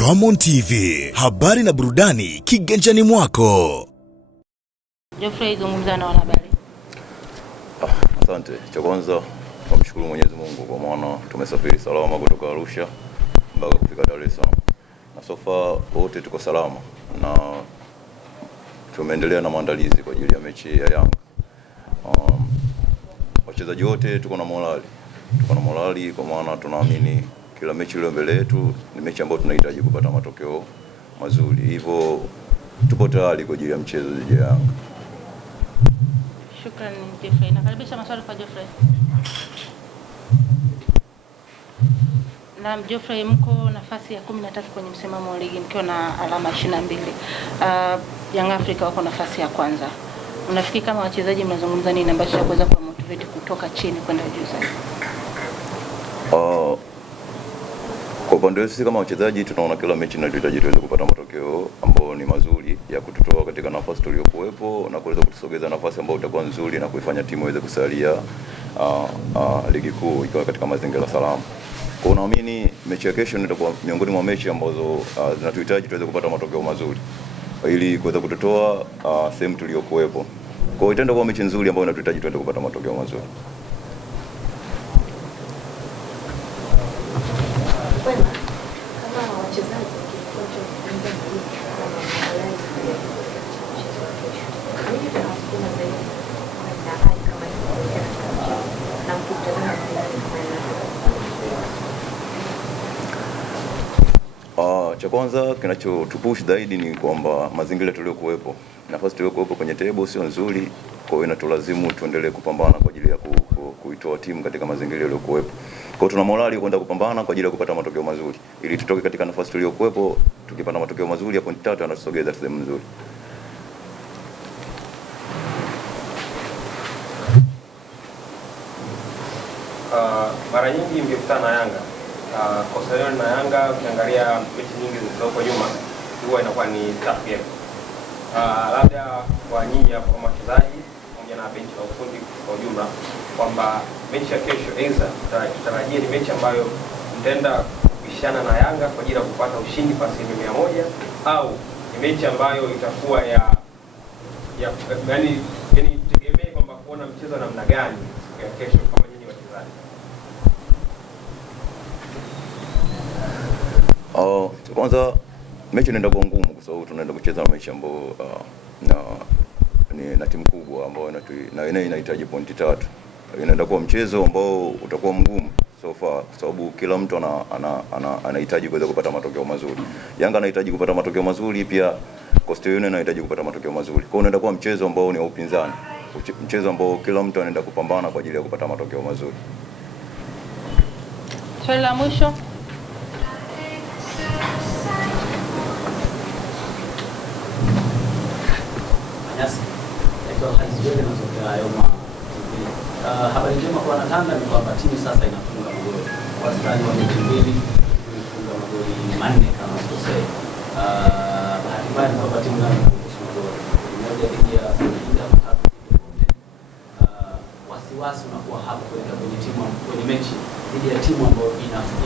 Ramon TV, habari na burudani kiganjani mwako. Geoffrey, zungumza na wanahabari. Asante. Cha kwanza tumshukuru Mwenyezi Mungu kwa maana tumesafiri salama kutoka Arusha mpaka kufika Dar es Salaam. Na so far wote tuko salama na tumeendelea na maandalizi kwa ajili ya mechi ya Yanga. Wachezaji wote tuko na morali. Tuko na morali kwa maana tunaamini kila mechi ile mbele yetu ni mechi ambayo tunahitaji kupata matokeo mazuri. Hivyo tupo tayari kwa ajili ya mchezo dhidi ya Yanga. Shukrani Geoffrey. Nakaribisha maswali kwa Geoffrey. Na Geoffrey, mko nafasi ya 13 kwenye msimamo wa ligi mkiwa na alama 22. Young Africa wako nafasi ya kwanza. Unafikiri kama wachezaji mnazungumza nini ambacho cha kuweza kumotivate kutoka chini kwenda juu zaidi? Kwa upande wetu kama wachezaji tunaona kila mechi inahitaji tuweze kupata matokeo ambayo ni mazuri ya kututoa katika nafasi tuliyokuwepo na kuweza kutusogeza nafasi ambayo itakuwa nzuri na kuifanya timu iweze kusalia ligi kuu ikiwa katika mazingira salama. Kwa naamini mechi ya kesho itakuwa miongoni mwa mechi ambazo zinatuhitaji tuweze kupata matokeo mazuri ili kuweza kututoa sehemu tuliyokuwepo. Kwa hiyo itaenda kuwa mechi nzuri ambayo inatuhitaji tuweze kupata matokeo mazuri. Cha kwanza kinachotupush zaidi ni kwamba mazingira tuliyokuwepo, nafasi tuliyokuwepo kwenye table sio nzuri, kwa hiyo inatulazimu tuendelee kupambana kwa ajili ya kuitoa timu katika mazingira yaliyokuwepo. Kwa hiyo tuna morali kwenda kupambana kwa ajili ya kupata matokeo mazuri ili tutoke katika nafasi tuliyokuwepo, tukipata matokeo mazuri ya pointi 3 anatusogeza sehemu nzuri. Mara nyingi mkikutana na Yanga, Coastal na Yanga ukiangalia mechi nyingi zilizoko nyuma huwa inakuwa ni tough game. Labda kwa nyinyi hapo kama wachezaji pamoja na benchi la ufundi kwa ujumla kwamba mechi ya kesho aidha tutarajie ni mechi ambayo mtaenda kupishana na Yanga kwa ajili ya kupata ushindi kwa 100% au ni mechi ambayo itakuwa yani tegemee kwamba kuona mchezo namna gani siku ya kesho kama nyinyi wachezaji? Kwanza mechi inaenda kuwa ngumu kwa sababu tunaenda kucheza mechi ambayo na timu kubwa ambayo inahitaji pointi 3. Inaenda kuwa mchezo ambao utakuwa mgumu so far kwa sababu kila mtu anahitaji kuweza kupata matokeo mazuri. Yanga anahitaji kupata matokeo mazuri, pia Coastal Union anahitaji kupata matokeo mazuri. Kwa hiyo unaenda kuwa mchezo ambao ni wa upinzani. Mchezo ambao kila mtu anaenda kupambana kwa ajili ya kupata matokeo mazuri. Swali la mwisho. Habari njema kwa Wanatanga ni kwamba timu sasa inafunga magoli. Wastani wa mechi mbili imefunga magoli 4 kama sikosei. Bahati mbaya ni kwamba timu yangu inafunga magoli. Moja dhidi ya Singida, 3 dhidi ya Konde. Wasiwasi unakuwa hapo kwenye mechi dhidi ya timu ambayo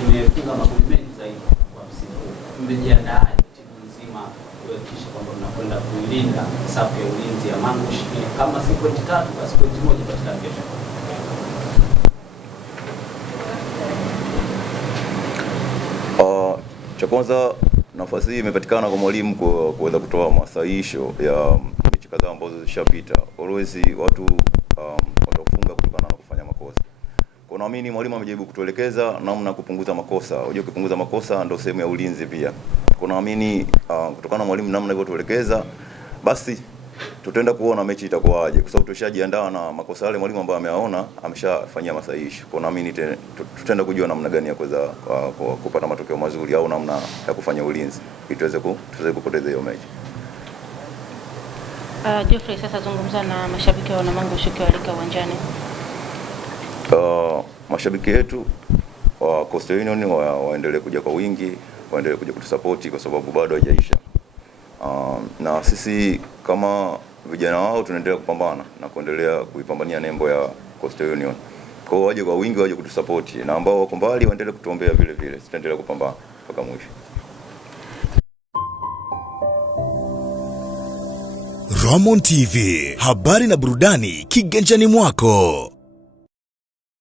imefunga magoli mengi zaidi kwa msimu huu. Mmejiandaa timu nzima kuhakikisha kwamba mnakwenda kuilinda safu ya ulinzi ya Mangush kama si pointi 3 basi pointi 1 katika kesho? Cha kwanza nafasi hii imepatikana kwa mwalimu kuweza kutoa masahisho ya mechi kadhaa ambazo zilishapita. Always watu watafunga kutokana na kufanya makosa. Kwa naamini mwalimu amejaribu kutuelekeza namna kupunguza makosa. Unajua kupunguza makosa ndio sehemu ya ulinzi pia. Kwa naamini kutokana na mwalimu namna alivyotuelekeza basi tutaenda kuona mechi itakuwaje kwa sababu tushajiandaa na makosa yale mwalimu ambaye ameaona ameshafanyia masahihisho. Kwa naamini tutaenda kujua namna gani ya kuweza kupata matokeo mazuri au namna ya kufanya ulinzi ili tuweze kupoteza hiyo mechi. Geoffrey, sasa zungumza na mashabiki wa Mangush ukiwalika uwanjani. Mashabiki wetu wa Coastal Union waendelee kuja kwa wingi, waendelee kuja kutusupport kwa sababu bado haijaisha. Na sisi kama vijana wao tunaendelea kupambana na kuendelea kuipambania nembo ya Coastal Union. Kwa hiyo waje kwa wingi, waje kutusupport, na ambao wako mbali waendelee kutuombea vile vile. Tutaendelea kupambana mpaka mwisho. Roman TV, habari na burudani kiganjani mwako.